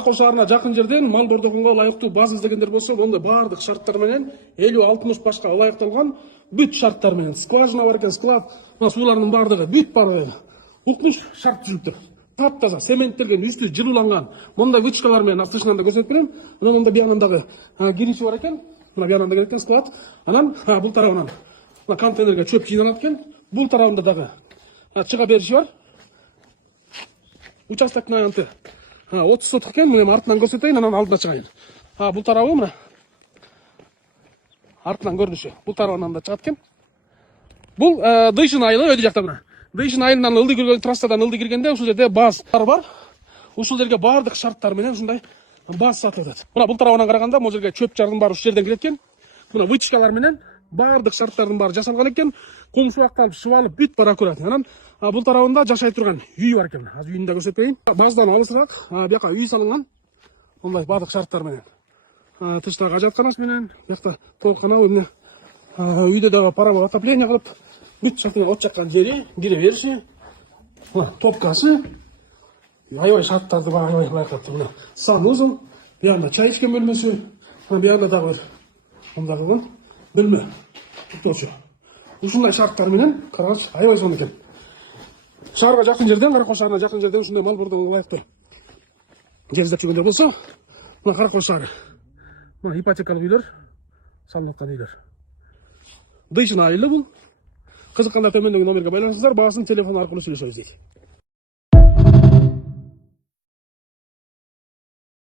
Қарақол шаарына жақын жерден мал бордогонго ылайыктуу база издегендер болсо, онда бардык шарттар менен 50-60 башка ылайыкталган бүт шарттар менен скважина бар экен, склад, мына суулардын бардыгы бүт бар. Укмуш шарт түзүлүптүр. Таптаза цементтелген, үстү жылууланган. Мондай вычкалар менен астышынан да көрсөтүп берем. Анан монда биянындагы кириши бар экен. Мына биянында керек экен склад. Анан бул тарабынан мына контейнерге чөп жыйналат экен. Бул тарабында дагы чыга бериши бар. Участоктун аянты 30 соток экен. Мен артынан көрсөтөйүн, анан алдына чыгайын. Бул тарабы мына артынан көрүнүшү. Бул тарабынан да чыгат экен. Бул дыйшын айылы өйдө жакта мына. Дыйшын айылынан ылдый кирген, трассадан ылдый киргенде ушул жерде баздар бар. Ушул жерге бардык шарттар менен ушундай баз сатып атат. Мына бул тарабынан караганда могу жерге чөп жардын баары ушул жерден кирет экен. Мына вычкалар менен бардык шарттардын баары жасалган экен. Кум субакталып, шыбалып бүт бар аккурат. Анан бул тарабында жашай турган үй бар экен. Азыр үйүн да көрсөтпөйүн. Баздан алысыраак бияка үй салынган. Мондай бардык шарттар менен. Тыштагы ажатканасы менен, биякта толкана эмне. Үйдө дагы паровой отопление кылып, бүт шартын от жаккан жери, кире бериши. Мына топкасы. Аябай шарттарды бар, аябай ылайыктуу. Мына санузел, биягында чай ичкен бөлмөсү, мына биягында дагы мындай кылган бөлмө. Туктоочу. Ушундай шарттар менен карагыч аябай сонун экен. Шаарга жакын жерден, Каракол шаарына жакын жерден ушундай мал бордогонго ылайыктуу жер издеп жүргөндөр болсо, мына Каракол шаары. Мына ипотекалык үйлөр, салынып аткан үйлөр. Дыйшын айылы бул. Кызыкканда төмөндөгү номерге байланышыңыздар, баасын телефон аркылуу сүйлөшөбүз дейт.